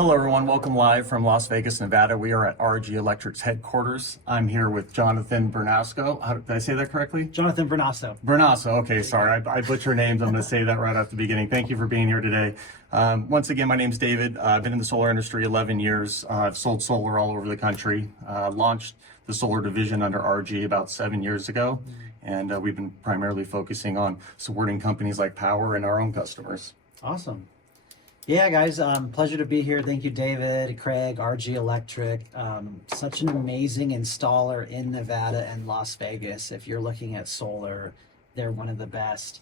Hello, everyone. Welcome live from Las Vegas, Nevada. We are at RG Electric's headquarters. I'm here with Jonathan Brunasso. Did I say that correctly? Jonathan Brunasso. Brunasso. Okay, sorry. I butcher names. I'm going to say that right off the beginning. Thank you for being here today. Once again, my name's David. I've been in the solar industry 11 years. I've sold solar all over the country. Launched the solar division under RG about 7 years ago. And we've been primarily focusing on supporting companies like Powur and our own customers. Awesome. Yeah, guys, pleasure to be here. Thank you, David, Craig, RG Electric. Such an amazing installer in Nevada and Las Vegas. If you're looking at solar, they're one of the best.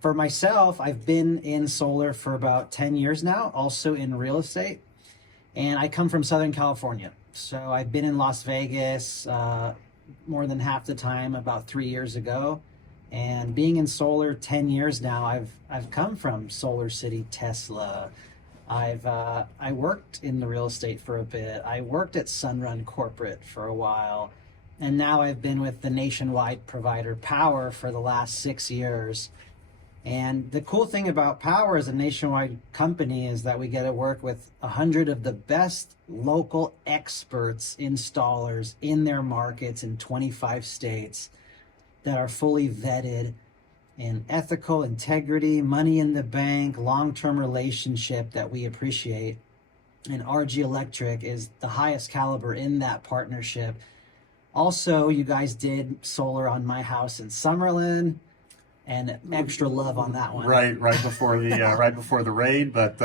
For myself, I've been in solar for about 10 years now, also in real estate. And I come from Southern California. So I've been in Las Vegas more than half the time, about 3 years ago. And being in solar 10 years now, I've come from Solar City, Tesla. I worked in the real estate for a bit. I worked at Sunrun Corporate for a while. And now I've been with the nationwide provider Powur for the last 6 years. And the cool thing about Powur as a nationwide company is that we get to work with 100 of the best local experts, installers in their markets in 25 states that are fully vetted in ethical integrity, money in the bank, long-term relationship that we appreciate. And RG Electric is the highest caliber in that partnership. Also, you guys did solar on my house in Summerlin, and extra love on that one. Right before the raid, but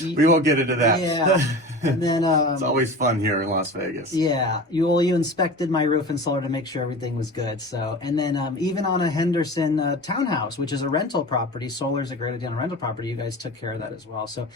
we won't get into that. Yeah, and then it's always fun here in Las Vegas. Yeah, you inspected my roof and solar to make sure everything was good. So, and then even on a Henderson townhouse, which is a rental property, solar is a great idea on a rental property. You guys took care of that as well. So,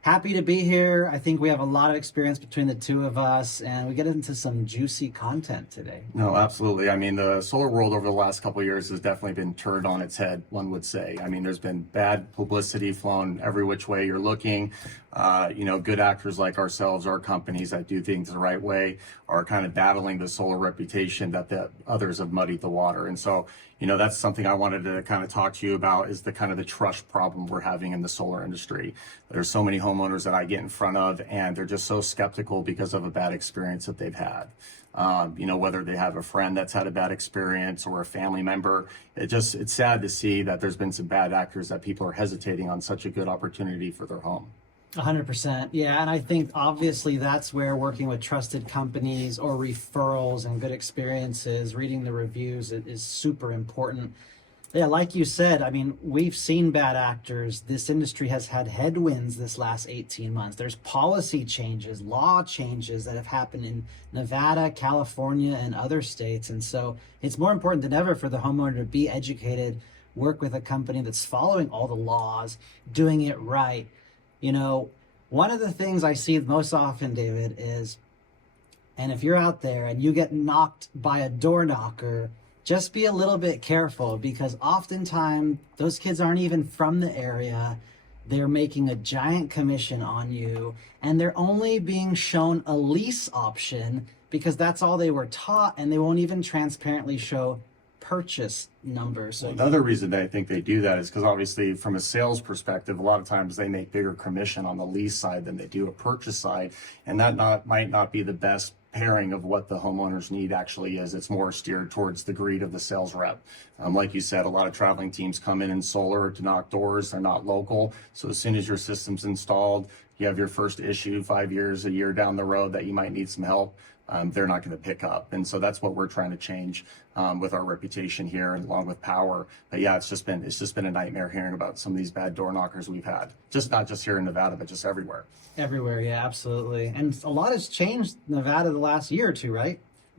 happy to be here. I think we have a lot of experience between the two of us, and we get into some juicy content today. No, absolutely. I mean, the solar world over the last couple of years has definitely been turned on its head, one would say. I mean, there's been bad publicity flown every which way you're looking. Good actors like ourselves, our companies that do things the right way, are kind of battling the solar reputation that the others have muddied the water. And so, that's something I wanted to kind of talk to you about, is the kind of the trust problem we're having in the solar industry. There's so many homeowners that I get in front of, and they're just so skeptical because of a bad experience that they've had. Whether they have a friend that's had a bad experience or a family member, it's sad to see that there's been some bad actors, that people are hesitating on such a good opportunity for their home. 100%. Yeah, and I think obviously that's where working with trusted companies or referrals and good experiences, reading the reviews is super important. Yeah, like you said, I mean, we've seen bad actors. This industry has had headwinds this last 18 months. There's policy changes, law changes that have happened in Nevada, California, and other states. And so it's more important than ever for the homeowner to be educated, work with a company that's following all the laws, doing it right. One of the things I see most often, David, is, and if you're out there and you get knocked by a door knocker, just be a little bit careful, because oftentimes those kids aren't even from the area. They're making a giant commission on you, and they're only being shown a lease option because that's all they were taught, and they won't even transparently show purchase numbers. So another reason that I think they do that is because obviously from a sales perspective, a lot of times they make bigger commission on the lease side than they do a purchase side, and that might not be the best pairing of what the homeowner's need actually is. It's more steered towards the greed of the sales rep. Like you said, a lot of traveling teams come in solar to knock doors. They're not local. So as soon as your system's installed, you have your first issue 5 years, a year down the road that you might need some help. They're not going to pick up. And so that's what we're trying to change with our reputation here, and along with Powur. But yeah, it's just been a nightmare hearing about some of these bad door knockers we've had. Not just here in Nevada, but just everywhere. Everywhere, yeah, absolutely. And a lot has changed Nevada the last year or two, right?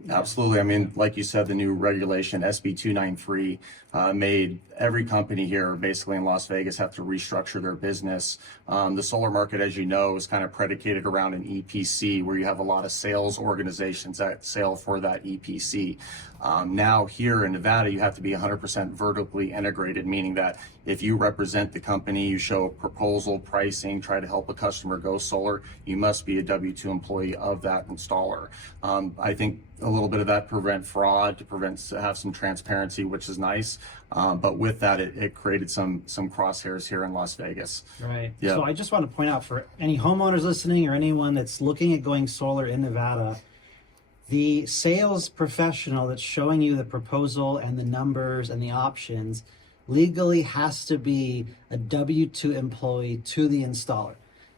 Absolutely. I mean, like you said, the new regulation, SB 293, made every company here basically in Las Vegas have to restructure their business. The solar market, as you know, is kind of predicated around an EPC, where you have a lot of sales organizations that sell for that EPC. Now here in Nevada, you have to be 100% vertically integrated, meaning that if you represent the company, you show a proposal, pricing, try to help a customer go solar, you must be a W-2 employee of that installer. I think a little bit of that, prevent fraud, to have some transparency, which is nice. But with that, it created some crosshairs here in Las Vegas. Right. Yeah. So I just want to point out for any homeowners listening or anyone that's looking at going solar in Nevada, the sales professional that's showing you the proposal and the numbers and the options legally has to be a W-2 employee to the installer.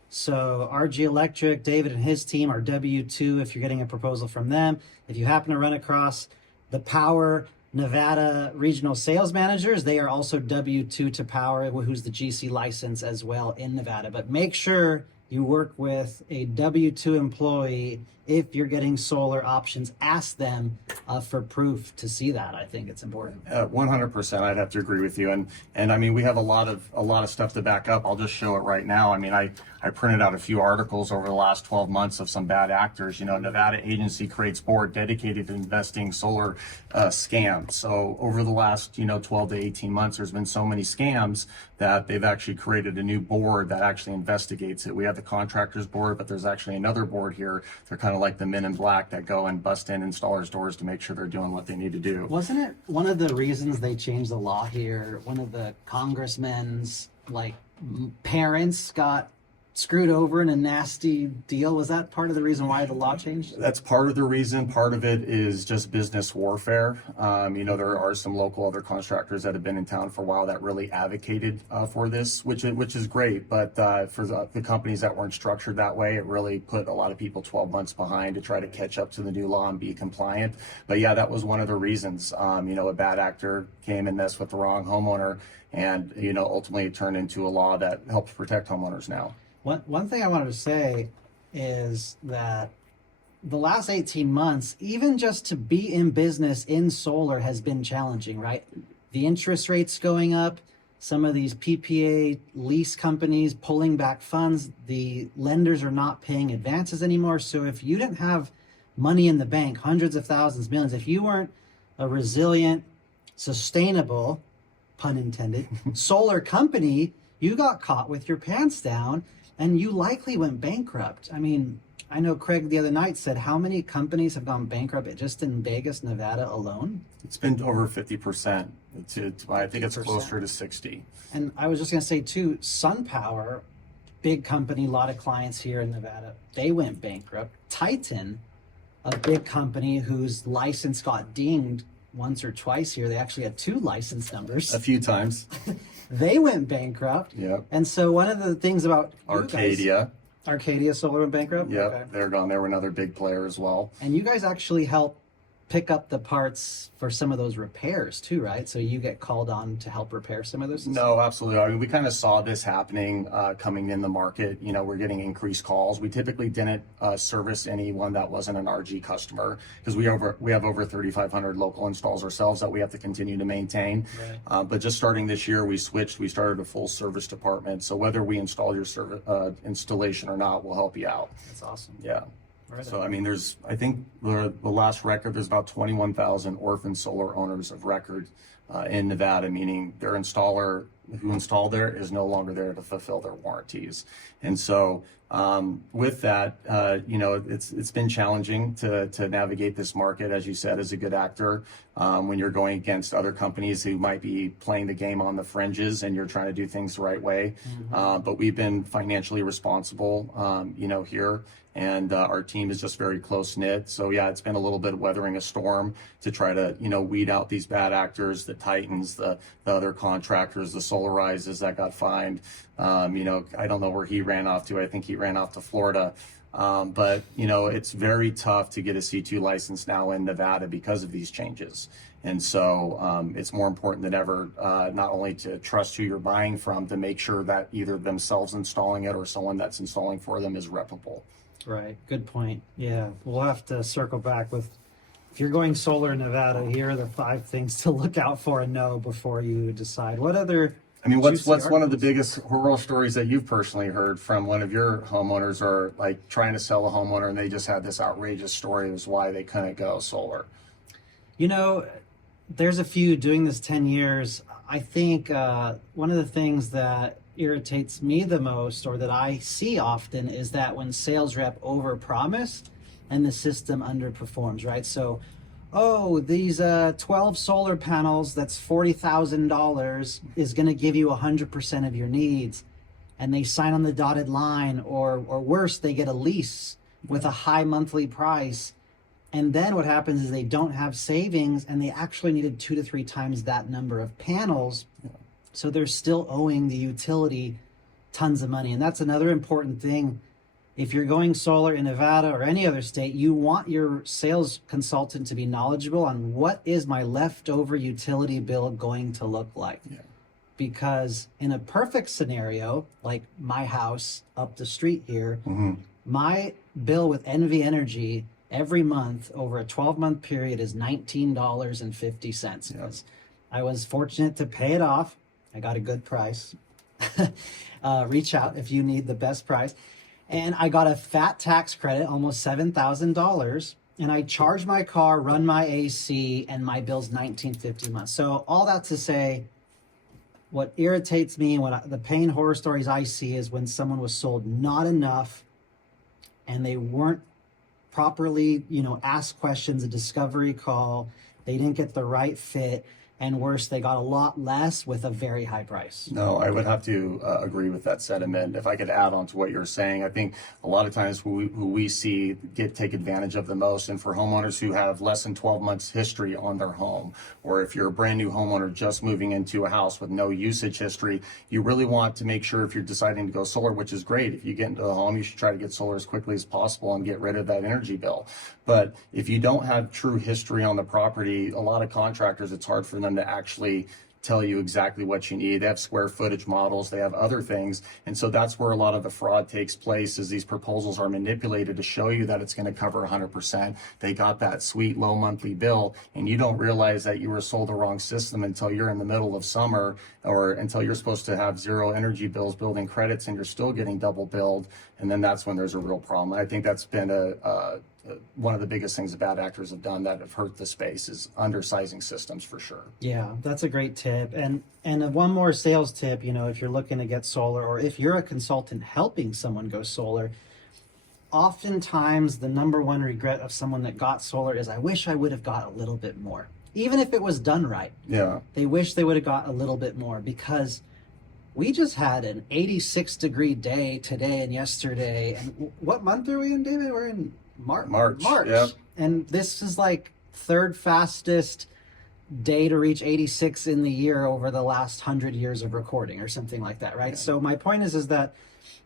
So RG Electric, David and his team are W-2 if you're getting a proposal from them. If you happen to run across the Powur Nevada regional sales managers, they are also W-2 to Powur, who's the GC license as well in Nevada. But make sure you work with a W-2 employee if you're getting solar options. Ask them for proof to see that. I think it's important. 100%, I'd have to agree with you. And I mean, we have a lot of stuff to back up. I'll just show it right now. I mean, I printed out a few articles over the last 12 months of some bad actors. You know, Nevada agency creates board dedicated to investing solar scams. So over the last 12 to 18 months, there's been so many scams that they've actually created a new board that actually investigates it. We have the contractors board, but there's actually another board here. They're kind of like the men in black that go and bust in installers' doors to make sure they're doing what they need to do. Wasn't it one of the reasons they changed the law here? One of the congressmen's parents got screwed over in a nasty deal. Was that part of the reason why the law changed? That's part of the reason. Part of it is just business warfare. There are some local other contractors that have been in town for a while that really advocated for this, which is great. But for the companies that weren't structured that way, it really put a lot of people 12 months behind to try to catch up to the new law and be compliant. But yeah, that was one of the reasons. A bad actor came and messed with the wrong homeowner, and ultimately it turned into a law that helps protect homeowners now. One thing I wanted to say is that the last 18 months, even just to be in business in solar has been challenging, right? The interest rates going up, some of these PPA lease companies pulling back funds, the lenders are not paying advances anymore. So if you didn't have money in the bank, hundreds of thousands, millions, if you weren't a resilient, sustainable, pun intended, solar company, you got caught with your pants down and you likely went bankrupt. I mean, I know Craig the other night said how many companies have gone bankrupt just in Vegas, Nevada alone? It's been over 50%. I think it's 50%. Closer to 60. And I was just going to say too, SunPower, big company, a lot of clients here in Nevada, they went bankrupt. Titan, a big company whose license got dinged once or twice here. They actually had 2 license numbers. A few times. They went bankrupt. Yep. And so one of the things about Arcadia Solar went bankrupt? Yep, Okay. they're gone. They were another big player as well. And you guys actually help pick up the parts for some of those repairs too, right? So you get called on to help repair some of those? No, absolutely. I mean, we kind of saw this happening coming in the market. We're getting increased calls. We typically didn't service anyone that wasn't an RG customer because we have over 3,500 local installs ourselves that we have to continue to maintain. Right. But just starting this year, we started a full service department. So whether we install your installation or not, we'll help you out. That's awesome. Yeah. Right. So, I mean, I think the last record, there's about 21,000 orphan solar owners of record in Nevada, meaning their installer who installed there is no longer there to fulfill their warranties. And so with that, it's been challenging to navigate this market, as you said, as a good actor, when you're going against other companies who might be playing the game on the fringes and you're trying to do things the right way. Mm-hmm. But we've been financially responsible, here. And our team is just very close knit. So yeah, it's been a little bit of weathering a storm to try to, weed out these bad actors, the Titans, the other contractors, the Solarizes that got fined. I don't know where he ran off to. I think he ran off to Florida. But it's very tough to get a C2 license now in Nevada because of these changes. And so it's more important than ever, not only to trust who you're buying from, to make sure that either themselves installing it or someone that's installing for them is reputable. Right. Good point. Yeah. We'll have to circle back with, if you're going solar in Nevada, here are the 5 things to look out for and know before you decide. What other... I mean, what's one of the biggest horror stories that you've personally heard from one of your homeowners, or like trying to sell a homeowner and they just had this outrageous story as why they couldn't go solar? There's a few. Doing this 10 years. I think one of the things that irritates me the most, or that I see often, is that when sales rep overpromise and the system underperforms, right? So, oh, these 12 solar panels, that's $40,000, is going to give you 100% of your needs. And they sign on the dotted line, or worse, they get a lease with a high monthly price. And then what happens is they don't have savings, and they actually needed 2 to 3 times that number of panels. So they're still owing the utility tons of money. And that's another important thing. If you're going solar in Nevada or any other state, you want your sales consultant to be knowledgeable on what is my leftover utility bill going to look like. Yeah. Because in a perfect scenario, like my house up the street here, my bill with NV Energy every month over a 12-month period is $19.50. Yeah. I was fortunate to pay it off. I got a good price. Reach out if you need the best price. And I got a fat tax credit, almost $7,000. And I charge my car, run my AC, and my bill's $19.50 a month. So all that to say, what irritates me, the pain horror stories I see is when someone was sold not enough and they weren't properly, asked questions, a discovery call, they didn't get the right fit, and worse, they got a lot less with a very high price. No, I would have to agree with that sentiment. If I could add on to what you're saying, I think a lot of times who we see take advantage of the most, and for homeowners who have less than 12 months history on their home, or if you're a brand new homeowner just moving into a house with no usage history, you really want to make sure if you're deciding to go solar, which is great. If you get into the home, you should try to get solar as quickly as possible and get rid of that energy bill. But if you don't have true history on the property, a lot of contractors, it's hard for them to actually tell you exactly what you need. They have square footage models, they have other things. And so that's where a lot of the fraud takes place, is these proposals are manipulated to show you that it's going to cover 100%. They got that sweet low monthly bill, and you don't realize that you were sold the wrong system until you're in the middle of summer, or until you're supposed to have zero energy bills, building credits, and you're still getting double billed. And then that's when there's a real problem. I think that's been one of the biggest things that bad actors have done that have hurt the space, is undersizing systems for sure. Yeah, that's a great tip. And one more sales tip, if you're looking to get solar, or if you're a consultant helping someone go solar, oftentimes the number one regret of someone that got solar is, I wish I would have got a little bit more. Even if it was done right. Yeah. They wish they would have got a little bit more, because we just had an 86-degree day today and yesterday. And what month are we in, David? We're in March. Yep. And this is like third fastest day to reach 86 in the year over the last 100 years of recording, or something like that, right? Yeah. So my point is that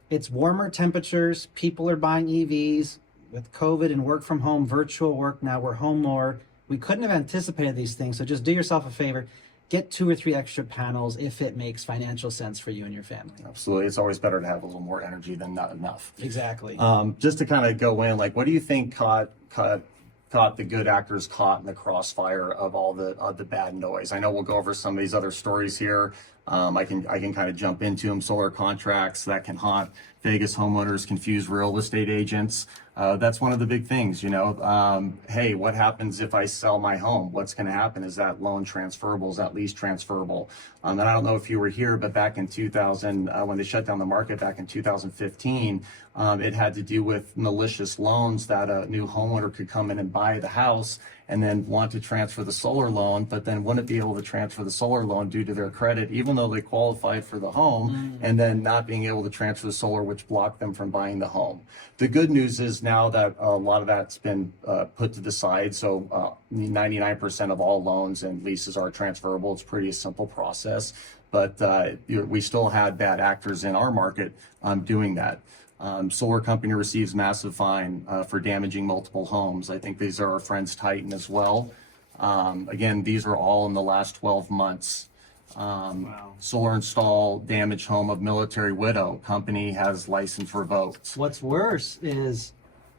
it's warmer temperatures. People are buying EVs with COVID and work from home, virtual work. Now we're home more. We couldn't have anticipated these things. So just do yourself a favor. Get 2 or 3 extra panels if it makes financial sense for you and your family. Absolutely. It's always better to have a little more energy than not enough. Exactly. Just to kind of go in, like, what do you think caught the good actors caught in the crossfire of all the bad noise? I know we'll go over some of these other stories here. I can kind of jump into them. Solar contracts that can haunt Vegas homeowners, confuse real estate agents. That's one of the big things, hey, what happens if I sell my home? What's going to happen? Is that loan transferable? Is that lease transferable? And I don't know if you were here, but back in 2000, when they shut down the market back in 2015, it had to do with malicious loans that a new homeowner could come in and buy the house and then want to transfer the solar loan, but then wouldn't be able to transfer the solar loan due to their credit, even though they qualified for the home, and then not being able to transfer the solar, which blocked them from buying the home. The good news is now that a lot of that's been put to the side, so 99% of all loans and leases are transferable. It's pretty simple process, but we still had bad actors in our market doing that. Solar company receives massive fine for damaging multiple homes. I think these are our friends Titan as well. Again, these are all in the last 12 months. Wow. Solar install damaged home of military widow. Company has license revoked. What's worse is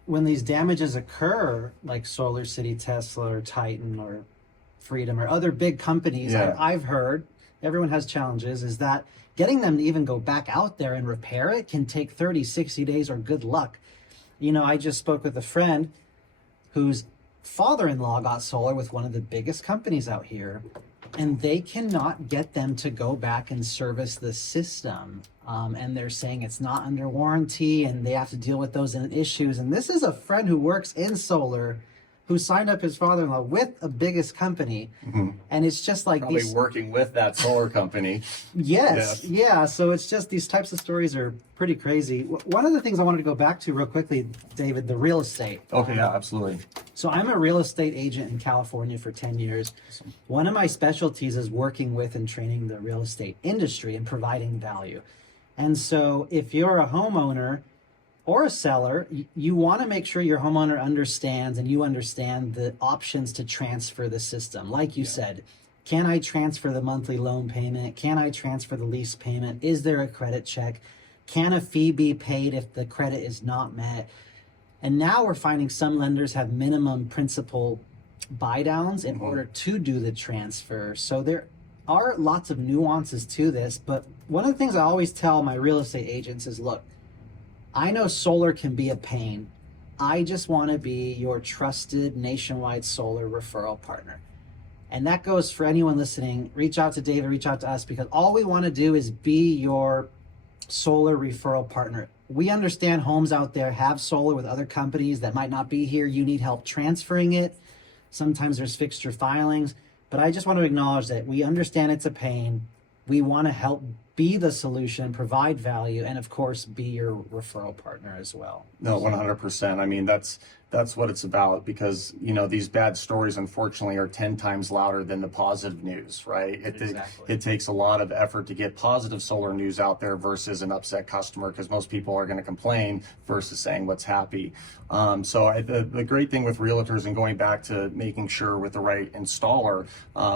when these damages occur, like Solar City, Tesla, or Titan, or Freedom, or other big companies, I've heard, everyone has challenges, is that getting them to even go back out there and repair it can take 30, 60 days, or good luck. I just spoke with a friend whose father-in-law got solar with one of the biggest companies out here, and they cannot get them to go back and service the system. And they're saying it's not under warranty and they have to deal with those issues. And this is a friend who works in solar who signed up his father-in-law with a biggest company. And it's just like Probably working with that solar company. Yes, yeah. So it's just these types of stories are pretty crazy. One of the things I wanted to go back to real quickly, David, the real estate. Okay, yeah, absolutely. So I'm a real estate agent in California for 10 years. One of my specialties is working with and training the real estate industry and providing value. And so if you're a homeowner or a seller, you want to make sure your homeowner understands and you understand the options to transfer the system. Like you said, can I transfer the monthly loan payment? Can I transfer the lease payment? Is there a credit check? Can a fee be paid if the credit is not met? And now we're finding some lenders have minimum principal buy downs in order to do the transfer. So there are lots of nuances to this, but one of the things I always tell my real estate agents is, look, I know solar can be a pain. I just want to be your trusted nationwide solar referral partner. And that goes for anyone listening. Reach out to David, reach out to us, because all we want to do is be your solar referral partner. We understand homes out there have solar with other companies that might not be here. You need help transferring it. Sometimes there's fixture filings, but I just want to acknowledge that we understand it's a pain. We want to help be the solution, provide value, and of course, be your referral partner as well. No, 100%. I mean, that's what it's about, because, you know, these bad stories, unfortunately, are 10 times louder than the positive news, right? It takes a lot of effort to get positive solar news out there versus an upset customer, because most people are going to complain versus saying what's happy. The great thing with realtors, and going back to making sure with the right installer,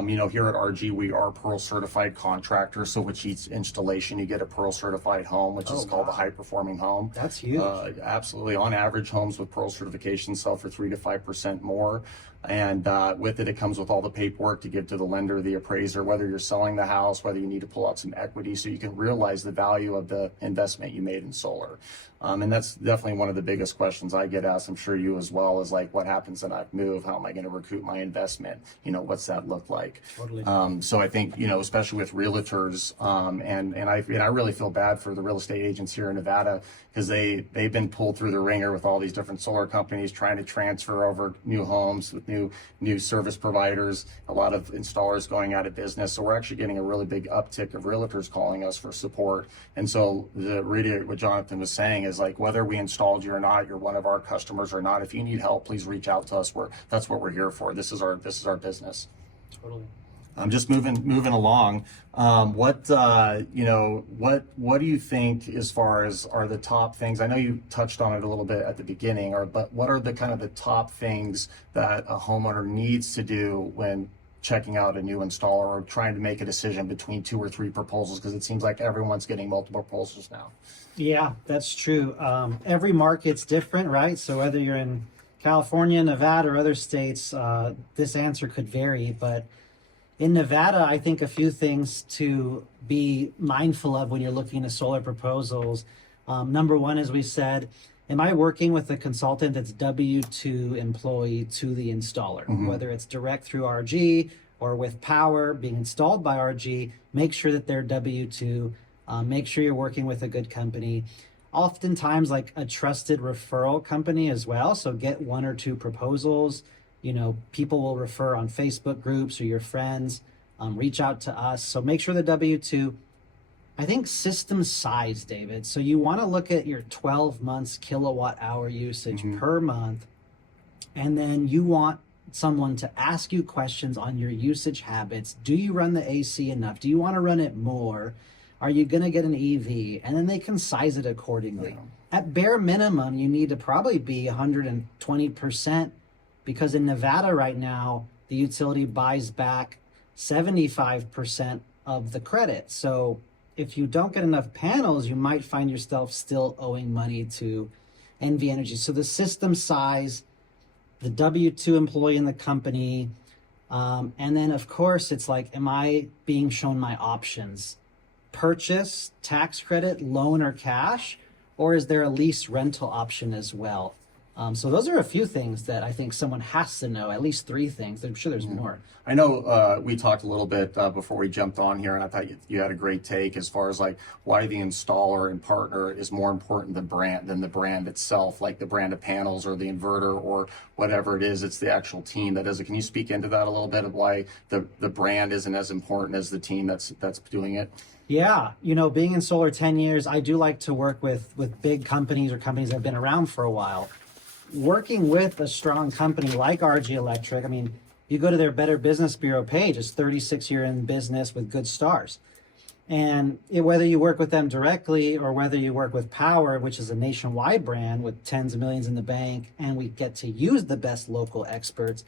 you know, here at RG, we are Pearl certified contractors. So with each installation, you get a Pearl certified home, which is called a high performing home. That's huge. Absolutely. On average, homes with Pearl certification sell for 3 to 5% more. And with it, it comes with all the paperwork to give to the lender, the appraiser, whether you're selling the house, whether you need to pull out some equity so you can realize the value of the investment you made in solar. And that's definitely one of the biggest questions I get asked, I'm sure you as well, is like, what happens when I move? How am I going to recoup my investment? You know, what's that look like? Totally. So I think, you know, especially with realtors, and I really feel bad for the real estate agents here in Nevada, because they've been pulled through the ringer with all these different solar companies trying to transfer over new homes with new service providers, a lot of installers going out of business. So we're actually getting a really big uptick of realtors calling us for support. And so really what Jonathan was saying is, like, whether we installed you or not, you're one of our customers or not, if you need help, please reach out to us. That's what we're here for. This is our business. Totally. I'm just moving along. What do you think as far as are the top things? I know you touched on it a little bit at the beginning, but what are the kind of the top things that a homeowner needs to do when checking out a new installer or trying to make a decision between 2 or 3 proposals? Because it seems like everyone's getting multiple proposals now. Yeah, that's true. Every market's different, right? So whether you're in California, Nevada, or other states, this answer could vary. But in Nevada, I think a few things to be mindful of when you're looking at solar proposals. Number one, as we said, am I working with a consultant that's W-2 employee to the installer? Whether it's direct through RG or with Powur being installed by RG, make sure that they're W-2. Make sure you're working with a good company. Oftentimes, like a trusted referral company as well. So get 1 or 2 proposals. You know, people will refer on Facebook groups or your friends. Reach out to us. So make sure the W-2. I think system size, David. So you want to look at your 12 months kilowatt hour usage per month. And then you want someone to ask you questions on your usage habits. Do you run the AC enough? Do you want to run it more? Are you going to get an EV? And then they can size it accordingly. Yeah. At bare minimum, you need to probably be 120%, because in Nevada right now, the utility buys back 75% of the credit. So if you don't get enough panels, you might find yourself still owing money to NV Energy. So the system size, the W-2 employee in the company, and then of course it's like, am I being shown my options? Purchase, tax credit, loan, or cash? Or is there a lease rental option as well? So those are a few things that I think someone has to know, at least 3 things. I'm sure there's more. I know we talked a little bit before we jumped on here, and I thought you had a great take as far as like why the installer and partner is more important than the brand itself, like the brand of panels or the inverter or whatever it is. It's the actual team that does it. Can you speak into that a little bit of why the brand isn't as important as the team that's doing it? Yeah, being in solar 10 years, I do like to work with big companies or companies that have been around for a while. Working with a strong company like RG Electric, I mean, you go to their Better Business Bureau page, it's 36 year in business with good stars. And whether you work with them directly or whether you work with Powur, which is a nationwide brand with tens of millions in the bank, and we get to use the best local experts,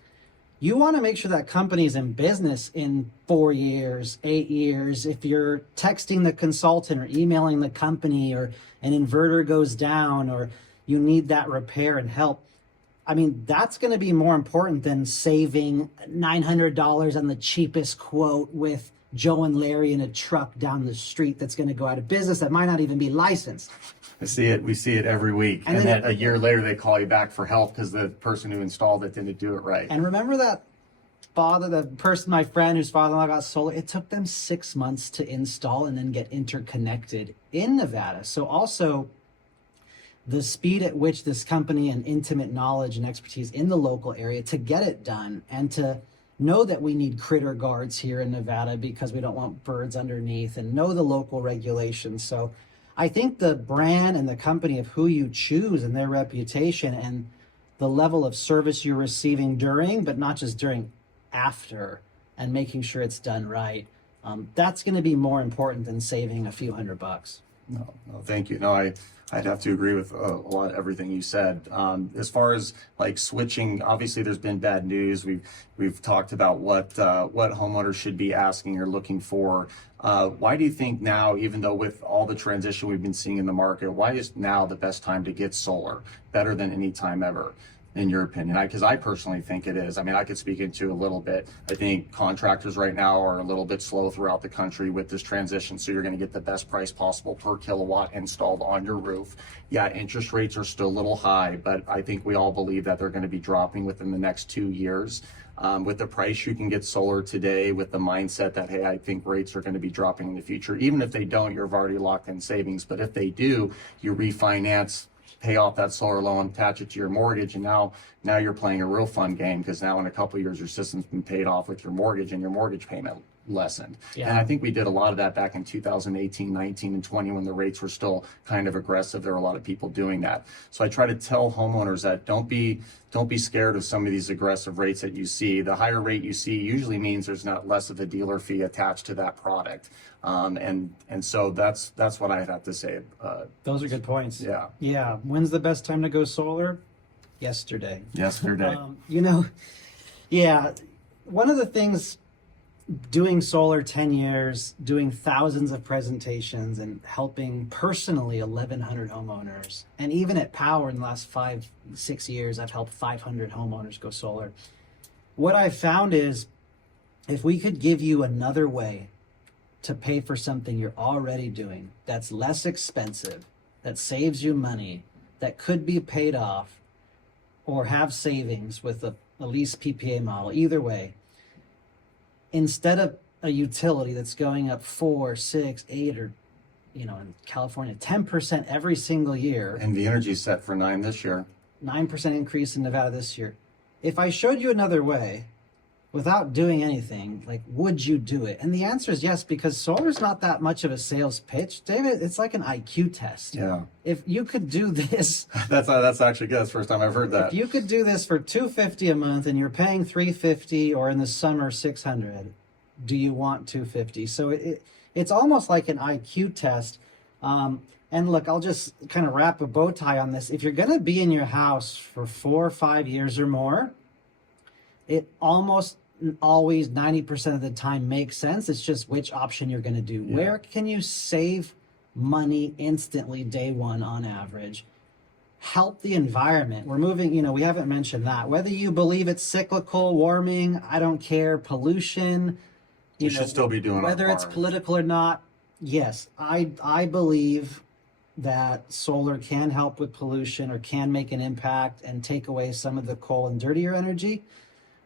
you want to make sure that company's in business in 4 years, 8 years. If you're texting the consultant or emailing the company or an inverter goes down or you need that repair and help, I mean, that's going to be more important than saving $900 on the cheapest quote with Joe and Larry in a truck down the street that's going to go out of business that might not even be licensed. I see it. We see it every week. And then a year later, they call you back for help because the person who installed it didn't do it right. And remember that my friend whose father-in-law got solar, it took them 6 months to install and then get interconnected in Nevada. So also, the speed at which this company and intimate knowledge and expertise in the local area to get it done and to know that we need critter guards here in Nevada because we don't want birds underneath and know the local regulations. So I think the brand and the company of who you choose and their reputation and the level of service you're receiving during, but not just during, after, and making sure it's done right, that's going to be more important than saving a few $100. No, thank you. No, I'd have to agree with a lot of everything you said. As far as like switching, obviously there's been bad news. We've talked about what homeowners should be asking or looking for. Why do you think now, even though with all the transition we've been seeing in the market, why is now the best time to get solar, better than any time ever? In your opinion? Because I personally think it is. I mean, I could speak into a little bit. I think contractors right now are a little bit slow throughout the country with this transition, so you're going to get the best price possible per kilowatt installed on your roof. Yeah, interest rates are still a little high, but I think we all believe that they're going to be dropping within the next 2 years. With the price you can get solar today, with the mindset that, hey, I think rates are going to be dropping in the future. Even if they don't, you've already locked in savings. But if they do, you refinance, pay off that solar loan, attach it to your mortgage, and now you're playing a real fun game because now in a couple of years your system's been paid off with your mortgage and your mortgage payment lessened. Yeah. And I think we did a lot of that back in 2018, 19, and 20 when the rates were still kind of aggressive. There were a lot of people doing that. So I try to tell homeowners that don't be scared of some of these aggressive rates that you see. The higher rate you see usually means there's not less of a dealer fee attached to that product. And so that's what I have to say. Those are good points. Yeah. Yeah. When's the best time to go solar? Yesterday. Yeah. One of the things, doing solar 10 years, doing thousands of presentations and helping personally 1,100 homeowners. And even at Powur in the last 5-6 years, I've helped 500 homeowners go solar. What I've found is if we could give you another way to pay for something you're already doing that's less expensive, that saves you money, that could be paid off or have savings with a lease PPA model, either way, instead of a utility that's going up 4, 6, 8, or in California 10% every single year, and the energy's set for 9 this year, 9% increase in Nevada this year. If I showed you another way without doing anything, like, would you do it? And the answer is yes, because solar's not that much of a sales pitch, David. It's like an IQ test. Yeah. If you could do this, that's actually good. That's the first time I've heard that. If you could do this for $250 a month and you're paying $350, or in the summer $600, do you want $250? So it's almost like an IQ test. And look, I'll just kind of wrap a bow tie on this. If you're going to be in your house for 4 or 5 years or more, it almost always 90% of the time makes sense. It's just which option you're going to do. Yeah. Where can you save money instantly day one on average? Help the environment. We're moving, we haven't mentioned that. Whether you believe it's cyclical, warming, I don't care, pollution. We should still be doing whether our it's political or not. Yes, I believe that solar can help with pollution or can make an impact and take away some of the coal and dirtier energy.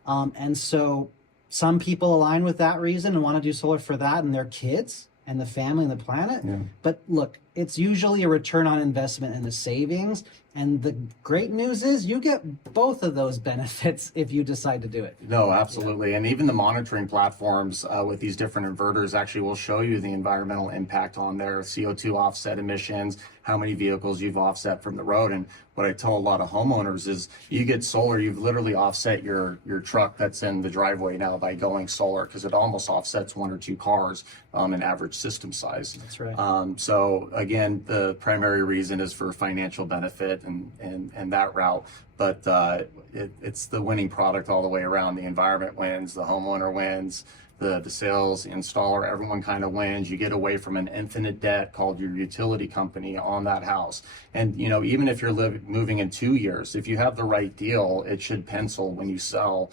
And so some people align with that reason and want to do solar for that and their kids and the family and the planet. Yeah. But look, it's usually a return on investment and the savings. And the great news is you get both of those benefits if you decide to do it. No, absolutely. And even the monitoring platforms with these different inverters actually will show you the environmental impact on their CO2 offset emissions, how many vehicles you've offset from the road. And what I tell a lot of homeowners is you get solar, you've literally offset your truck that's in the driveway now by going solar, because it almost offsets 1 or 2 cars an average system size. That's right. So again, the primary reason is for financial benefit and that route, but it's the winning product all the way around. The environment wins, the homeowner wins, the sales installer, everyone kind of wins. You get away from an infinite debt called your utility company on that house. And you know, even if you're moving in 2 years, if you have the right deal, it should pencil when you sell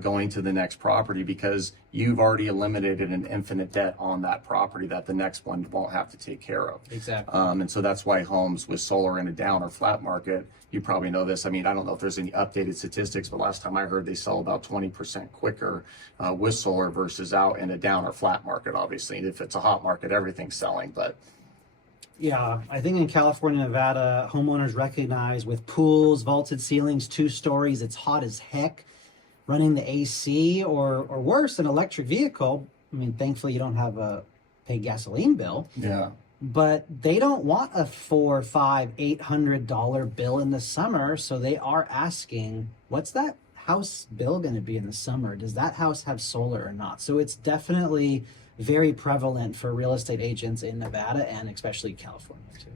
going to the next property, because you've already eliminated an infinite debt on that property that the next one won't have to take care of. Exactly. And so that's why homes with solar in a down or flat market, you probably know this. I mean, I don't know if there's any updated statistics, but last time I heard they sell about 20% quicker with solar versus out in a down or flat market. Obviously, if it's a hot market, everything's selling, but Yeah, I think in California, Nevada, homeowners recognize with pools, vaulted ceilings, 2 stories, it's hot as heck. Running the AC or worse, an electric vehicle. I mean, thankfully you don't have a pay gasoline bill, yeah. but they don't want a $400, $500, $800 bill in the summer. So they are asking, what's that house bill going to be in the summer? Does that house have solar or not? So it's definitely very prevalent for real estate agents in Nevada and especially California too.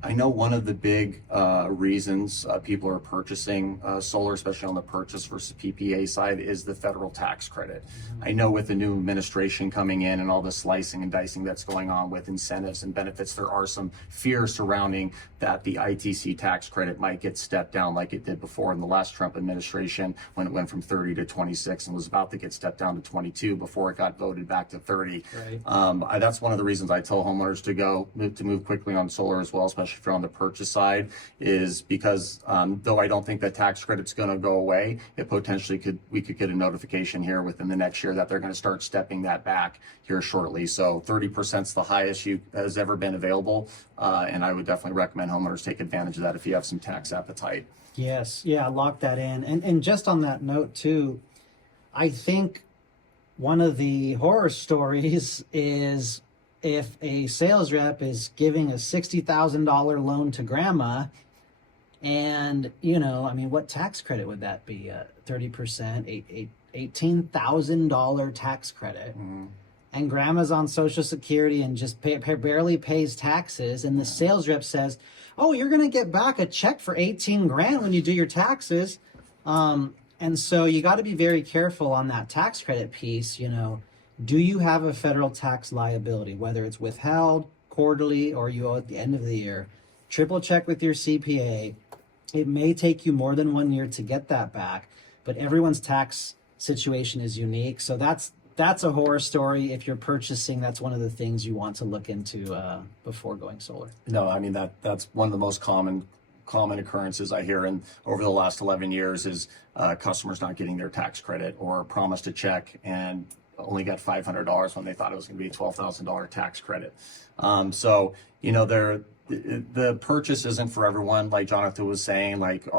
I know one of the big reasons people are purchasing solar, especially on the purchase versus PPA side, is the federal tax credit. I know with the new administration coming in and all the slicing and dicing that's going on with incentives and benefits, there are some fears surrounding that the ITC tax credit might get stepped down like it did before in the last Trump administration, when it went from 30 to 26 and was about to get stepped down to 22 before it got voted back to 30. Right. That's one of the reasons I tell homeowners to move quickly on solar as well, especially if you're on the purchase side, is because though I don't think that tax credit's going to go away, it potentially we could get a notification here within the next year that they're going to start stepping that back here shortly. So 30% is the highest has ever been available, and I would definitely recommend homeowners take advantage of that if you have some tax appetite. Yes, yeah, lock that in. And just on that note too, I think one of the horror stories is if a sales rep is giving a $60,000 loan to grandma, and you know, I mean, what tax credit would that be? 30%, $18,000 tax credit. And grandma's on Social Security and just barely pays taxes, and the sales rep says, "Oh, you're going to get back a check for 18 grand when you do your taxes." And so you got to be very careful on that tax credit piece. You know, do you have a federal tax liability, whether it's withheld quarterly or you owe at the end of the year? Triple check with your CPA. It may take you more than 1 year to get that back, but everyone's tax situation is unique. So that's a horror story. If you're purchasing, that's one of the things you want to look into before going solar. No, I mean, that's one of the most common occurrences I hear over the last 11 years is customers not getting their tax credit, or promised a check and only got $500 when they thought it was going to be a $12,000 tax credit. So, you know, the purchase isn't for everyone. Like Jonathan was saying,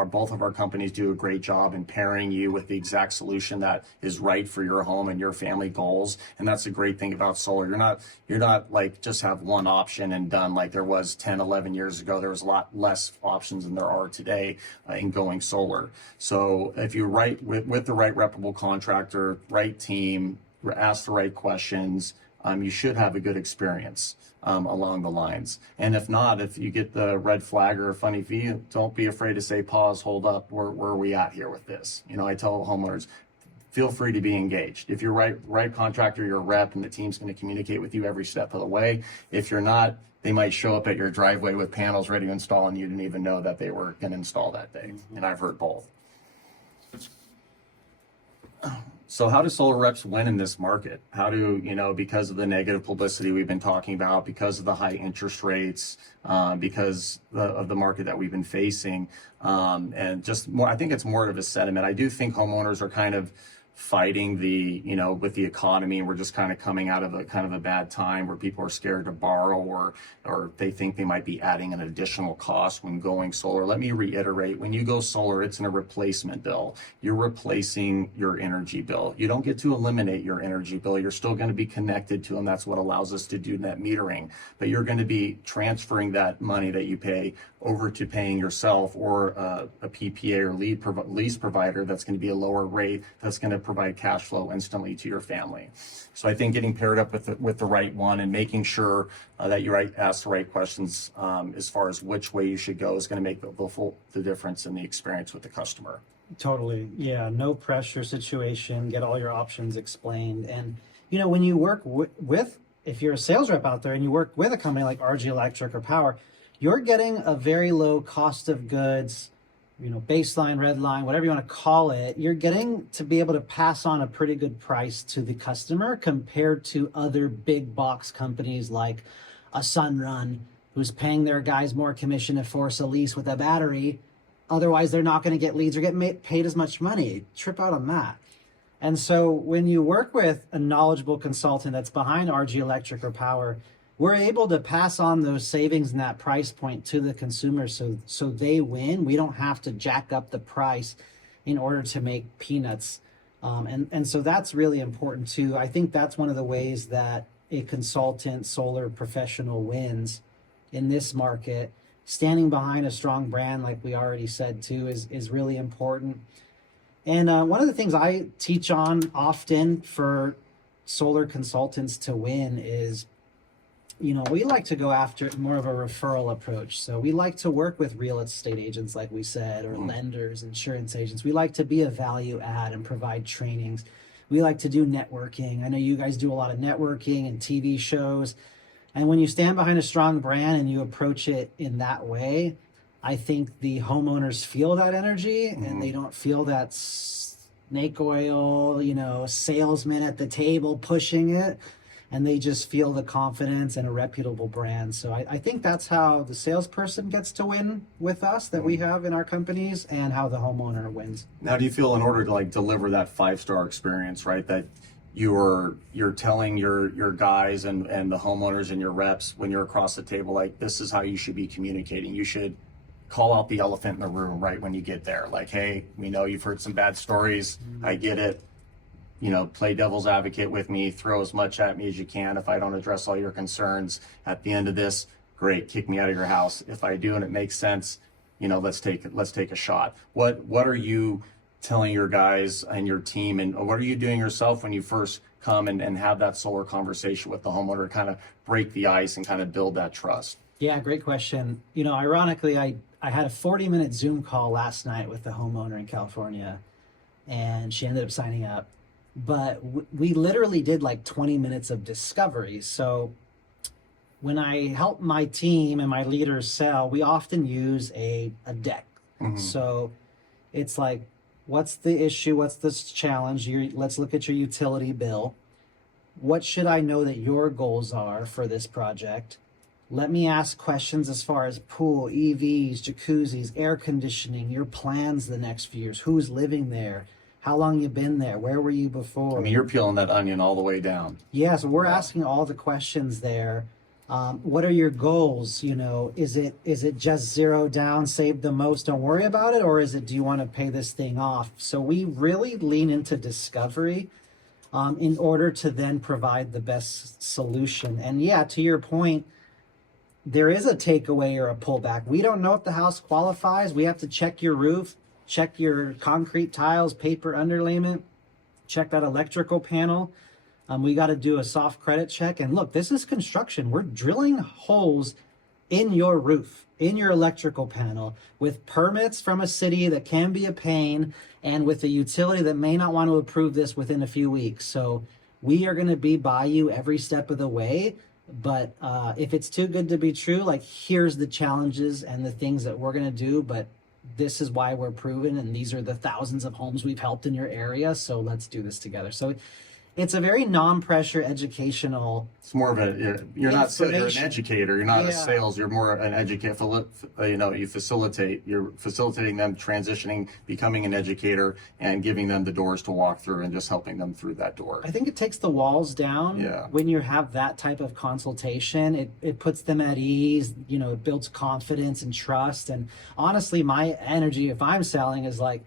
both of our companies do a great job in pairing you with the exact solution that is right for your home and your family goals. And that's the great thing about solar. You're not like just have one option and done like there was 10, 11 years ago. There was a lot less options than there are today in going solar. So if you're right with the right reputable contractor, right team, ask the right questions, you should have a good experience along the lines. And if not, if you get the red flag or a funny fee, don't be afraid to say, pause, hold up, where are we at here with this? You know, I tell homeowners, feel free to be engaged. If you're right contractor, you're a rep, and the team's going to communicate with you every step of the way. If you're not, they might show up at your driveway with panels ready to install, and you didn't even know that they were going to install that day. And I've heard both. So how do solar reps win in this market? How do, because of the negative publicity we've been talking about, because of the high interest rates, because of the market that we've been facing, and just more, I think it's more of a sentiment. I do think homeowners are kind of fighting with the economy, and we're just kind of coming out of a bad time where people are scared to borrow, or they think they might be adding an additional cost when going solar. Let me reiterate, when you go solar, it's in a replacement bill. You're replacing your energy bill. You don't get to eliminate your energy bill. You're still going to be connected to them. That's what allows us to do net metering. But you're going to be transferring that money that you pay over to paying yourself or a PPA or lease provider that's going to be a lower rate, that's going to provide cash flow instantly to your family. So I think getting paired up with the right one and making sure that you ask the right questions as far as which way you should go is going to make the difference in the experience with the customer. Totally. Yeah. No pressure situation. Get all your options explained. And, when you work if you're a sales rep out there and you work with a company like RG Electric or Powur, you're getting a very low cost of goods, baseline, red line, whatever you want to call it. You're getting to be able to pass on a pretty good price to the customer compared to other big box companies like a Sunrun, who's paying their guys more commission to force a lease with a battery. Otherwise, they're not going to get leads or get paid as much money. Trip out on that. And so when you work with a knowledgeable consultant that's behind RG Electric or Powur, we're able to pass on those savings and that price point to the consumer so they win. We don't have to jack up the price in order to make peanuts. And so that's really important too. I think that's one of the ways that a consultant solar professional wins in this market. Standing behind a strong brand, like we already said too, is really important. And one of the things I teach on often for solar consultants to win is, we like to go after more of a referral approach. So we like to work with real estate agents, like we said, or lenders, insurance agents. We like to be a value add and provide trainings. We like to do networking. I know you guys do a lot of networking and TV shows. And when you stand behind a strong brand and you approach it in that way, I think the homeowners feel that energy and they don't feel that snake oil, salesman at the table pushing it. And they just feel the confidence and a reputable brand. So I think that's how the salesperson gets to win with us that we have in our companies, and how the homeowner wins. Now, do you feel in order to deliver that 5-star experience, right, that you're telling your guys and the homeowners and your reps when you're across the table, this is how you should be communicating. You should call out the elephant in the room right when you get there. Hey, we know you've heard some bad stories. I get it. Play devil's advocate with me, throw as much at me as you can. If I don't address all your concerns at the end of this, great, kick me out of your house. If I do and it makes sense, let's take a shot. What are you telling your guys and your team, and what are you doing yourself when you first come and have that solar conversation with the homeowner to kind of break the ice and kind of build that trust? Yeah, great question. Ironically, I had a 40-minute Zoom call last night with the homeowner in California, and she ended up signing up. But we literally did 20 minutes of discovery. So when I help my team and my leaders sell, we often use a deck. So it's what's the issue? What's this challenge? Let's look at your utility bill. What should I know that your goals are for this project? Let me ask questions as far as pool, EVs, jacuzzis, air conditioning, your plans the next few years. Who's living there? How long you been there? Where were you before? I mean, you're peeling that onion all the way down. Yeah, so we're asking all the questions there. What are your goals? Is it just zero down, save the most, don't worry about it? Or do you want to pay this thing off? So we really lean into discovery in order to then provide the best solution. And yeah, to your point, there is a takeaway or a pullback. We don't know if the house qualifies. We have to check your roof, check your concrete tiles, paper underlayment, check that electrical panel. We got to do a soft credit check. And look, this is construction. We're drilling holes in your roof, in your electrical panel, with permits from a city that can be a pain, and with a utility that may not want to approve this within a few weeks. So we are going to be by you every step of the way. But if it's too good to be true, here's the challenges and the things that we're going to do. But this is why we're proven, and these are the thousands of homes we've helped in your area, so let's do this together. So it's a very non-pressure educational. It's more of a, you're not, you're an Information. educator, you're not a Yeah. sales, you're more an educator, you know, you're facilitating them transitioning, becoming an educator, and giving them the doors to walk through and just helping them through that door. I think it takes the walls down. Yeah. When you have that type of consultation. It puts them at ease, you know, it builds confidence and trust. And honestly, my energy, if I'm selling, is like,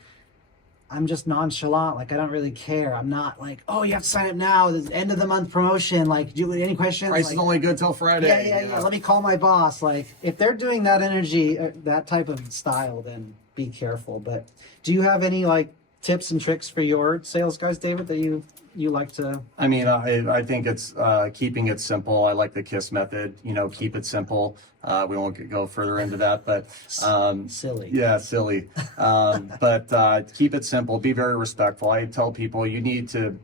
I'm just nonchalant. Like, I don't really care. I'm not like, oh, you have to sign up now. This end of the month promotion. Like, do any questions? Price like, is only good till Friday. yeah. Let me call my boss. Like, if they're doing that energy, that type of style, then be careful. But do you have any like tips and tricks for your sales guys, David, that you like to? I mean, I think it's keeping it simple. I like the KISS method. You know, keep it simple. We won't go further into that, but Silly. yeah, silly. But keep it simple. Be very respectful. I tell people you need to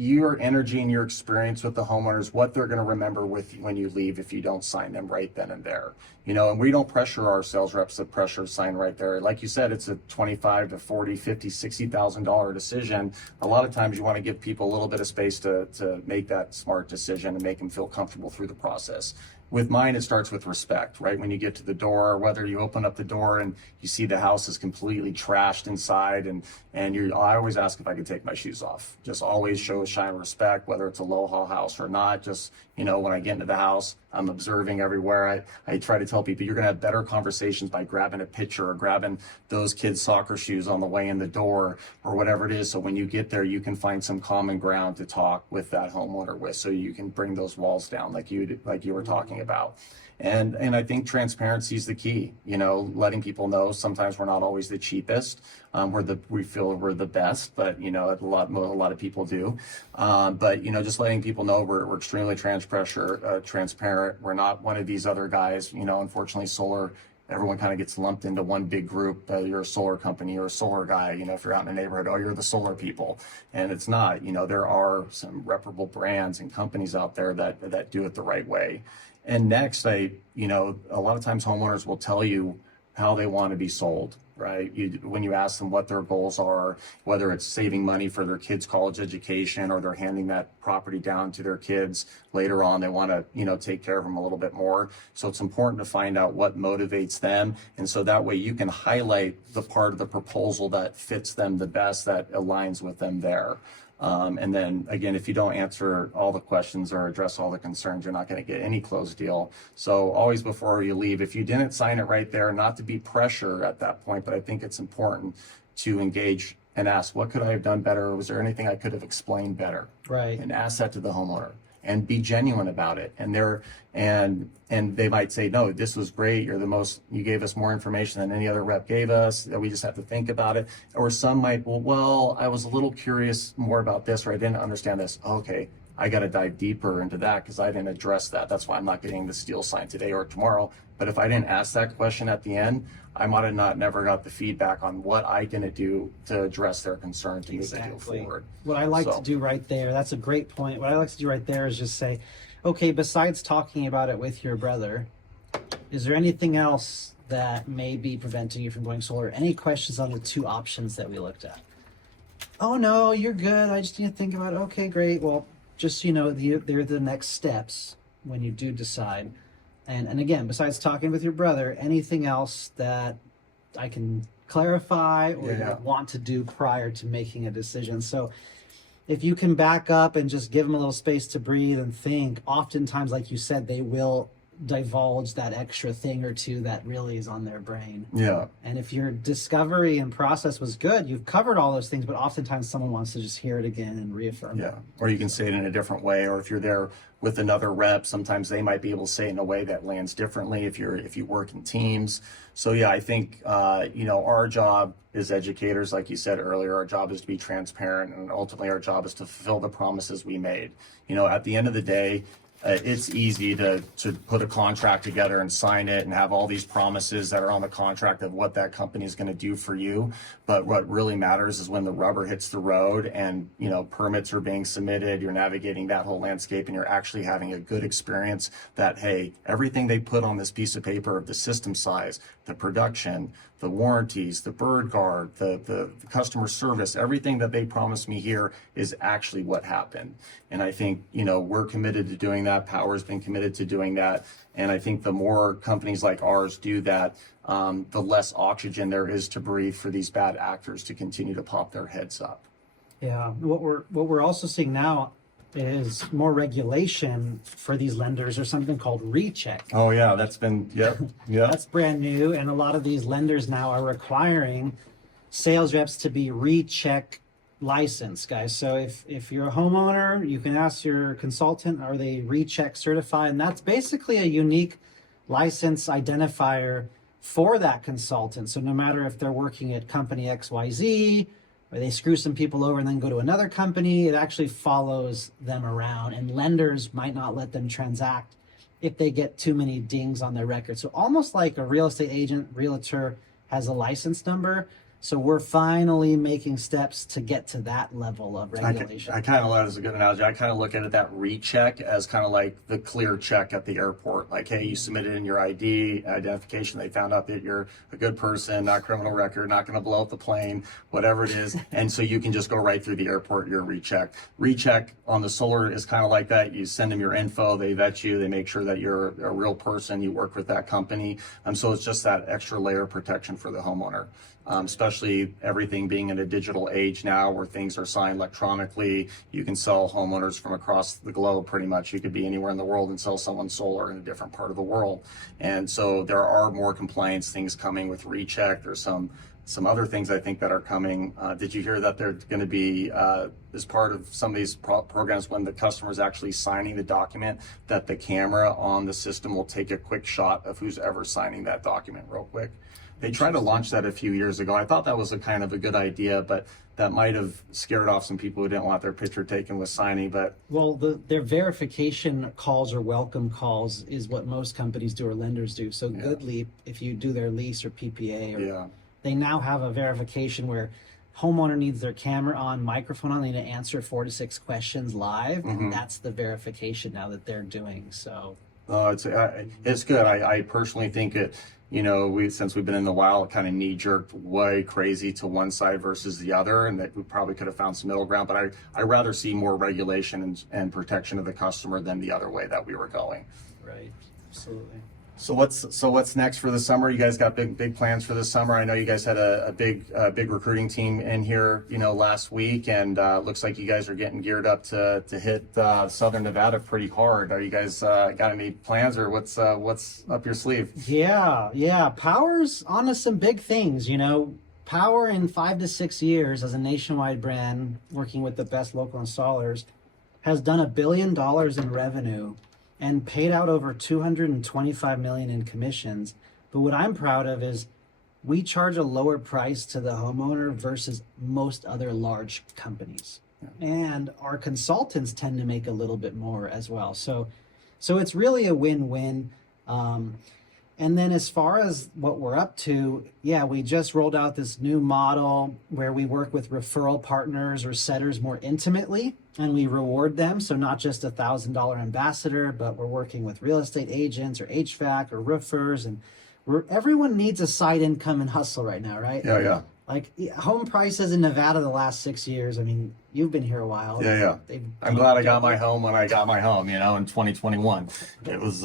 your energy and your experience with the homeowners, what they're going to remember with you when you leave if you don't sign them right then and there. You know, and we don't pressure our sales reps to pressure sign right there. Like you said, it's a $25 to $40, $50, $60,000 decision. A lot of times you want to give people a little bit of space to make that smart decision and make them feel comfortable through the process. With mine, it starts with respect, right? When you get to the door, whether you open up the door and you see the house is completely trashed inside, and I always ask if I can take my shoes off. Just always show a shine of respect, whether it's a low-haul house or not. Just, you know, when I get into the house, I'm observing everywhere. I try to tell people you're going to have better conversations by grabbing a picture or grabbing those kids' soccer shoes on the way in the door or whatever it is. So when you get there, you can find some common ground to talk with that homeowner with, so you can bring those walls down like you were talking about. And I think transparency is the key. You know, letting people know sometimes we're not always the cheapest. We feel we're the best, but you know, a lot of people do. But you know, just letting people know we're extremely transparent. We're not one of these other guys. You know, unfortunately, solar, everyone kind of gets lumped into one big group. You're a solar company, you're a solar guy. You know, if you're out in the neighborhood, oh, you're the solar people, and it's not. You know, there are some reputable brands and companies out there that do it the right way. And next, a lot of times homeowners will tell you how they want to be sold, right? When you ask them what their goals are, whether it's saving money for their kids' college education or they're handing that property down to their kids later on, they want to, you know, take care of them a little bit more. So it's important to find out what motivates them. And so that way you can highlight the part of the proposal that fits them the best, that aligns with them there. And then again, if you don't answer all the questions or address all the concerns, you're not going to get any closed deal. So always before you leave, if you didn't sign it right there, not to be pressure at that point, but I think it's important to engage and ask, what could I have done better? Or was there anything I could have explained better? Right. And ask that to the homeowner and be genuine about it. And they might say, no, this was great. You gave us more information than any other rep gave us, that we just have to think about it. Or some might, well, I was a little curious more about this, or I didn't understand this. Okay, I got to dive deeper into that because I didn't address that. That's why I'm not getting the deal signed today or tomorrow. But if I didn't ask that question at the end, I might have never got the feedback on what I didn't do to address their concern to move the deal forward. What I like to do right there, that's a great point. What I like to do right there is just say, okay, besides talking about it with your brother, is there anything else that may be preventing you from going solar? Any questions on the two options that we looked at? Oh, no, you're good. I just need to think about it. Okay, great. Well, just, you know, they're the next steps when you do decide. And again, besides talking with your brother, anything else that I can clarify or you want to do prior to making a decision? So if you can back up and just give them a little space to breathe and think, oftentimes, like you said, they will divulge that extra thing or two that really is on their brain. Yeah. And if your discovery and process was good, you've covered all those things, but oftentimes someone wants to just hear it again and reaffirm it. Or you can say it in a different way, or if you're there with another rep, sometimes they might be able to say it in a way that lands differently if you work in teams. So yeah, I think our job as educators, like you said earlier, our job is to be transparent, and ultimately our job is to fulfill the promises we made. You know, at the end of the day, it's easy to put a contract together and sign it and have all these promises that are on the contract of what that company is going to do for you. But what really matters is when the rubber hits the road and, you know, permits are being submitted, you're navigating that whole landscape and you're actually having a good experience that, hey, everything they put on this piece of paper of the system size, the production, the warranties, the bird guard, the customer service, everything that they promised me here is actually what happened. And I think, you know, we're committed to doing that. Powur's been committed to doing that. And I think the more companies like ours do that, the less oxygen there is to breathe for these bad actors to continue to pop their heads up. Yeah, what we're also seeing now is more regulation for these lenders, or something called recheck. Oh yeah, that's been, yep. That's brand new, and a lot of these lenders now are requiring sales reps to be recheck licensed, guys. So if you're a homeowner, you can ask your consultant, are they recheck certified? And that's basically a unique license identifier for that consultant. So no matter if they're working at company XYZ, or they screw some people over and then go to another company, it actually follows them around, and lenders might not let them transact if they get too many dings on their record. So almost like a real estate agent, realtor has a license number. So we're finally making steps to get to that level of regulation. I kind of, that is a good analogy. I kind of look at it, that recheck, as kind of like the clear check at the airport. Like, hey, you submitted in your ID, identification. They found out that you're a good person, not criminal record, not going to blow up the plane, whatever it is. And so you can just go right through the airport, you're rechecked. Recheck on the solar is kind of like that. You send them your info, they vet you, they make sure that you're a real person, you work with that company. So it's just that extra layer of protection for the homeowner. Especially everything being in a digital age now where things are signed electronically. You can sell homeowners from across the globe pretty much. You could be anywhere in the world and sell someone solar in a different part of the world. And so there are more compliance things coming with recheck. There's some other things I think that are coming. Did you hear that they're going to be, as part of some of these programs, when the customer is actually signing the document, that the camera on the system will take a quick shot of who's ever signing that document real quick? They tried to launch that a few years ago. I thought that was a kind of a good idea, but that might have scared off some people who didn't want their picture taken with signing. But well, their verification calls or welcome calls is what most companies do or lenders do. So Goodleap, if you do their lease or PPA, they now have a verification where homeowner needs their camera on, microphone on, they need to answer 4 to 6 questions live, and that's the verification now that they're doing. So it's good. I personally think it. You know, since we've been in the wild, it kind of knee-jerked way crazy to one side versus the other, and that we probably could have found some middle ground. But I rather see more regulation and protection of the customer than the other way that we were going. Right, absolutely. So what's next for the summer? You guys got big plans for this summer. I know you guys had a big recruiting team in here, you know, last week, and looks like you guys are getting geared up to hit Southern Nevada pretty hard. Are you guys got any plans, or what's up your sleeve? Yeah. Powur's onto some big things. You know, Powur in 5 to 6 years as a nationwide brand, working with the best local installers, has done $1 billion in revenue and paid out over $225 million in commissions. But what I'm proud of is we charge a lower price to the homeowner versus most other large companies. And our consultants tend to make a little bit more as well. So it's really a win-win. And then as far as what we're up to, we just rolled out this new model where we work with referral partners or setters more intimately, and we reward them. So not just a $1,000 ambassador, but we're working with real estate agents or HVAC or roofers, and everyone needs a side income and hustle right now, right? Yeah. Like home prices in Nevada the last 6 years. I mean, you've been here a while. Yeah. I'm glad I got my home when I got my home, you know, in 2021. It was,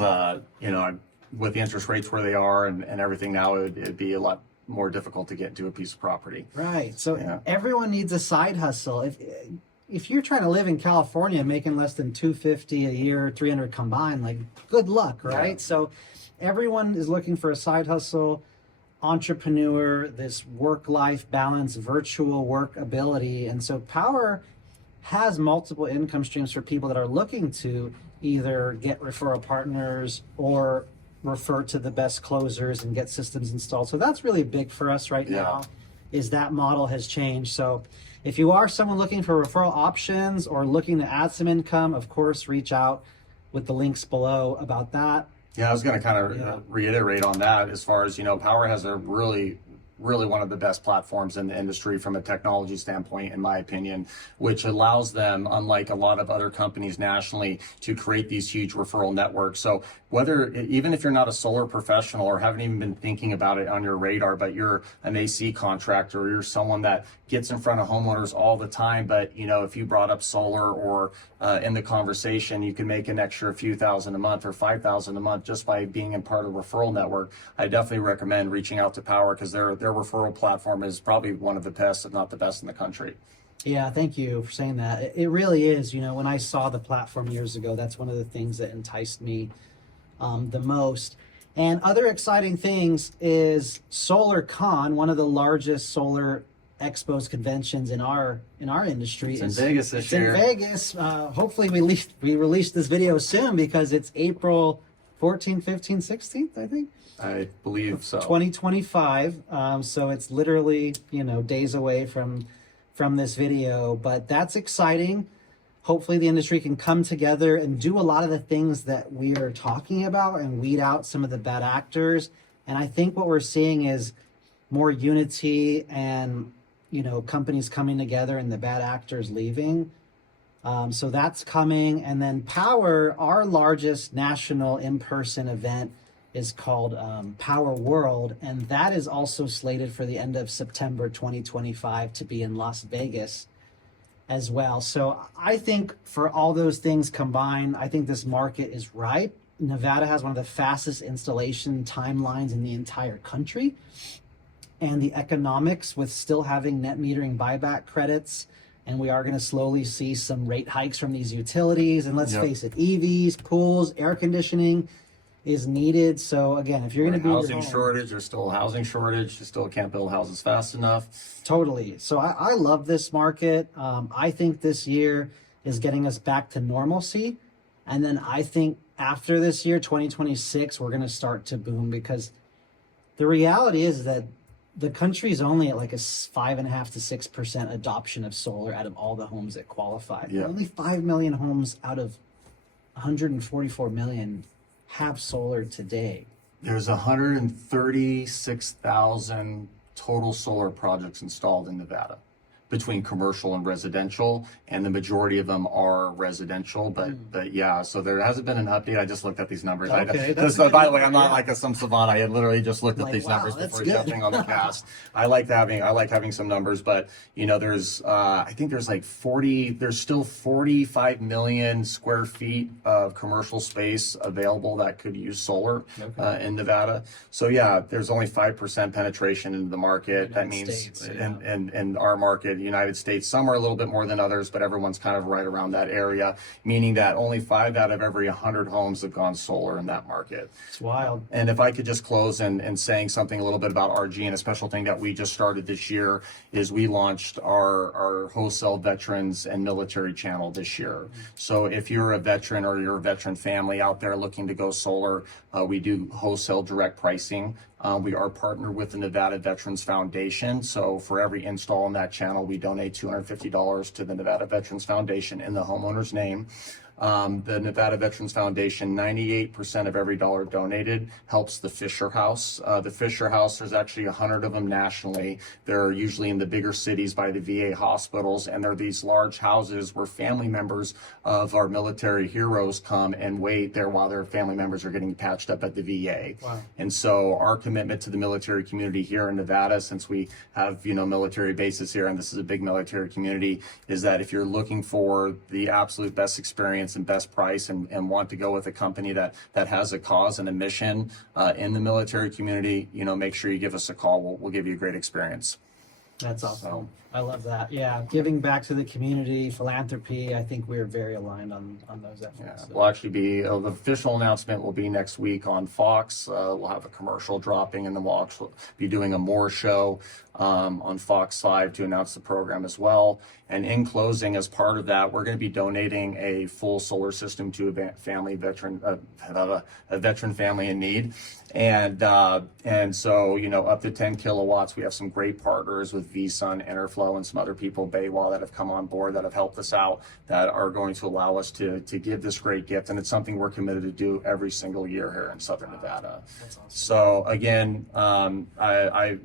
you know, with the interest rates where they are and everything now, it'd be a lot more difficult to get into a piece of property. Right. So everyone needs a side hustle. If you're trying to live in California making less than $250 a year, $300 combined, like good luck, right? Yeah. So everyone is looking for a side hustle, entrepreneur, this work-life balance, virtual work ability. And so Powur has multiple income streams for people that are looking to either get referral partners or refer to the best closers and get systems installed. So that's really big for us right now, is that model has changed. So if you are someone looking for referral options or looking to add some income, of course, reach out. with the links below about that. Yeah, I was going to kind of reiterate on that as far as, Powur has a really one of the best platforms in the industry from a technology standpoint, in my opinion, which allows them, unlike a lot of other companies nationally, to create these huge referral networks. So even if you're not a solar professional or haven't even been thinking about it on your radar, but you're an AC contractor or you're someone that gets in front of homeowners all the time, but if you brought up solar or in the conversation, you can make an extra few thousand a month or 5,000 a month just by being in part of a referral network. I definitely recommend reaching out to Powur because their referral platform is probably one of the best, if not the best in the country. Yeah, thank you for saying that. It really is. When I saw the platform years ago, that's one of the things that enticed me the most. And other exciting things is SolarCon, one of the largest solar expos conventions in our industry. It's in Vegas this year. It's in Vegas. Hopefully we release this video soon because it's April 14th, 15th, 16th, I think. I believe so. 2025. So it's literally, days away from this video, but that's exciting. Hopefully the industry can come together and do a lot of the things that we are talking about and weed out some of the bad actors. And I think what we're seeing is more unity and, companies coming together and the bad actors leaving. So that's coming. And then Powur, our largest national in-person event, is called Powur World, and that is also slated for the end of September 2025 to be in Las Vegas as well. So I think for all those things combined, I think this market is ripe. Nevada has one of the fastest installation timelines in the entire country, and the economics with still having net metering buyback credits, and we are going to slowly see some rate hikes from these utilities, and let's face it, EVs, pools, air conditioning is needed. So again, if you're going to be housing shortage, there's still a housing shortage. You still can't build houses fast enough. Totally. So I love this market. I think this year is getting us back to normalcy. And then I think after this year, 2026, we're going to start to boom because the reality is that the country is only at like a 5.5 to 6% adoption of solar out of all the homes that qualify. Yeah. Only 5 million homes out of 144 million have solar today. There's 136,000 total solar projects installed in Nevada between commercial and residential, and the majority of them are residential. But yeah, so there hasn't been an update. I just looked at these numbers. Okay, By the way, I'm not like some savant. I had literally just looked at these numbers that's before good. jumping on the cast. I like having some numbers, but there's I think there's still 45 million square feet of commercial space available that could use solar in Nevada. So yeah, there's only 5% penetration into the market. That means in our market, United States, some are a little bit more than others, but everyone's kind of right around that area, meaning that only 5 out of every 100 homes have gone solar in that market. It's wild. And if I could just close in saying something a little bit about RG, and a special thing that we just started this year is we launched our wholesale veterans and military channel this year. So if you're a veteran or you're a veteran family out there looking to go solar, we do wholesale direct pricing. We are partnered with the Nevada Veterans Foundation. So for every install on that channel, we donate $250 to the Nevada Veterans Foundation in the homeowner's name. The Nevada Veterans Foundation, 98% of every dollar donated helps the Fisher House. The Fisher House, there's actually 100 of them nationally. They're usually in the bigger cities by the VA hospitals, and they're these large houses where family members of our military heroes come and wait there while their family members are getting patched up at the VA. Wow. And so our commitment to the military community here in Nevada, since we have, military bases here, and this is a big military community, is that if you're looking for the absolute best experience and best price and want to go with a company that has a cause and a mission in the military community, make sure you give us a call. We'll give you a great experience. That's awesome. I love that. Yeah, giving back to the community, philanthropy. I think we're very aligned on those efforts. Yeah, So. we'll actually be, the official announcement will be next week on Fox. We'll have a commercial dropping, and then we'll actually be doing a more show on Fox Live to announce the program as well. And in closing, as part of that, we're going to be donating a full solar system to a veteran family in need. And so, up to 10 kilowatts. We have some great partners with vSun, Interflow, and some other people, Baywa, that have come on board that have helped us out, that are going to allow us to give this great gift. And it's something we're committed to do every single year here in Southern Nevada. That's awesome. So again, I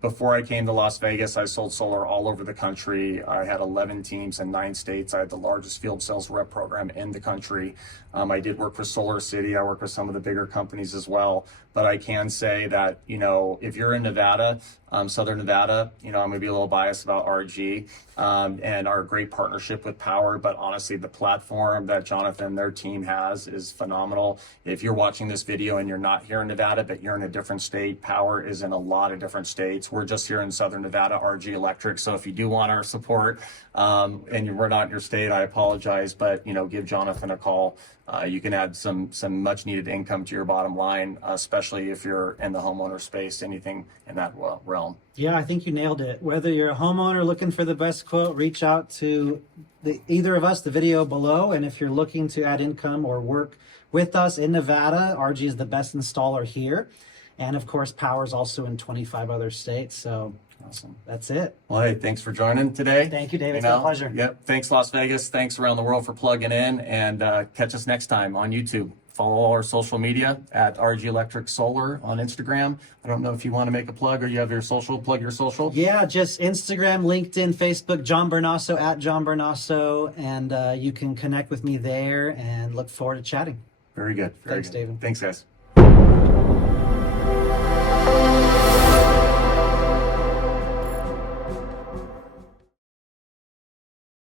before I came to Las Vegas, I sold solar all over the country. I had 11 teams in 9 states. I had the largest field sales rep program in the country. I did work for Solar City. I worked with some of the bigger companies as well. But I can say that, you know, if you're in Nevada, Southern Nevada, you know, I'm going to be a little biased about RG and our great partnership with Powur. But honestly, the platform that Jonathan and their team has is phenomenal. If you're watching this video and you're not here in Nevada, but you're in a different state, Powur is in a lot of different states. We're just here in Southern Nevada, RG Electric. So if you do want our support and we're not in your state, I apologize. But, you know, give Jonathan a call. You can add some much needed income to your bottom line, especially if you're in the homeowner space, anything in that realm. Yeah, I think you nailed it. Whether you're a homeowner looking for the best quote, reach out to either of us, the video below. And if you're looking to add income or work with us in Nevada, RG is the best installer here. And of course, Powur is also in 25 other states. So awesome. That's it. Well, hey, thanks for joining today. Thank you, David. It's been a pleasure. Yep. Thanks, Las Vegas. Thanks around the world for plugging in, and catch us next time on YouTube. Follow all our social media at RG Electric Solar on Instagram. I don't know if you want to make a plug or you have your social, plug your social. Yeah, just Instagram, LinkedIn, Facebook, John Brunasso at John Brunasso, and you can connect with me there and look forward to chatting. Very good. Thanks, David. Thanks, guys.